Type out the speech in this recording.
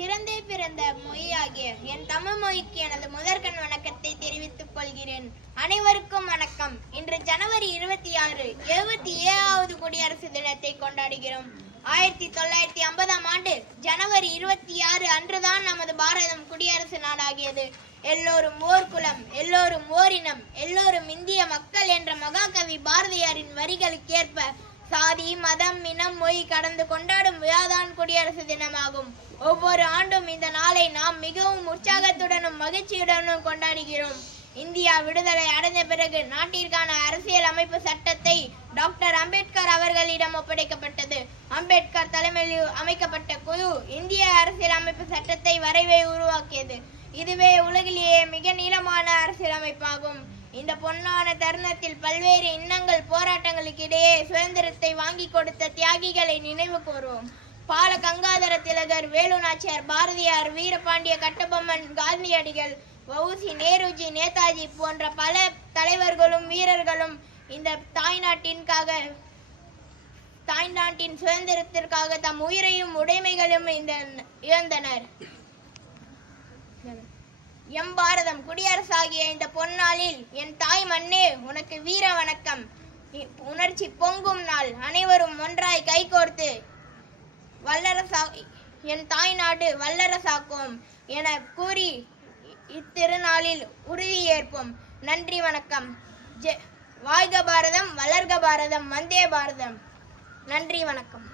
சிறந்தே பிறந்த மொழியாகிய என் தமிழ் மொழிக்கு எனது முதற்கண் வணக்கத்தை தெரிவித்துக் கொள்கிறேன். அனைவருக்கும் வணக்கம். இன்று ஜனவரி 26 77வது குடியரசு தினத்தை கொண்டாடுகிறோம். 1950ஆம் ஆண்டு ஜனவரி 26 அன்றுதான் நமது பாரதம் குடியரசு நாடாகியது. எல்லோரும் ஓர் குலம், எல்லோரும் ஓரினம், எல்லோரும் இந்திய மக்கள் என்ற மகாகவி பாரதியாரின் வரிகளுக்கேற்ப சாதி, மதம், இனம், மொழி கடந்து கொண்டாடும் விழாதான் குடியரசு தினமாகும். ஒவ்வொரு ஆண்டும் இந்த நாளை நாம் மிகவும் உற்சாகத்துடனும் மகிழ்ச்சியுடனும் கொண்டாடுகிறோம். இந்தியா விடுதலை அடைந்த பிறகு நாட்டிற்கான அரசியல் அமைப்பு சட்டத்தை டாக்டர் அம்பேத்கர் அவர்களிடம் ஒப்படைக்கப்பட்டது. அம்பேத்கர் தலைமையில் அமைக்கப்பட்ட குழு இந்திய அரசியல் அமைப்பு சட்டத்தை வரைவை உருவாக்கியது. இதுவே உலகிலேயே மிக நீளமான அரசியல் அமைப்பாகும். இந்த பொன்னான தருணத்தில் பல்வேறு இன்னங்கள் போராட்டங்களுக்கு இடையே சுதந்திரத்தை வாங்கி கொடுத்த தியாகிகளை நினைவு கூறுவோம். பால கங்காதர திலகர், வேலு நாச்சியார், பாரதியார், வீரபாண்டிய கட்டபொம்மன், காந்தியடிகள், வஉசி, நேருஜி, நேதாஜி போன்ற பல தலைவர்களும் வீரர்களும் இந்த தாய்நாட்டின் சுதந்திரத்திற்காக தம் உயிரையும் உடைமைகளும் இழந்தனர். எம் பாரதம் குடியரசாகிய இந்த பொன்னாளில் என் தாய் மண்ணே உனக்கு வீர வணக்கம். உணர்ச்சி பொங்கும் நாள். அனைவரும் ஒன்றாய் கைகோர்த்து என் தாய் நாடு வல்லரசாக்கும் என கூறி இத்திருநாளில் உறுதியேற்போம். நன்றி, வணக்கம். வாழ்க பாரதம், வளர்க பாரதம், வந்தே பாரதம். நன்றி, வணக்கம்.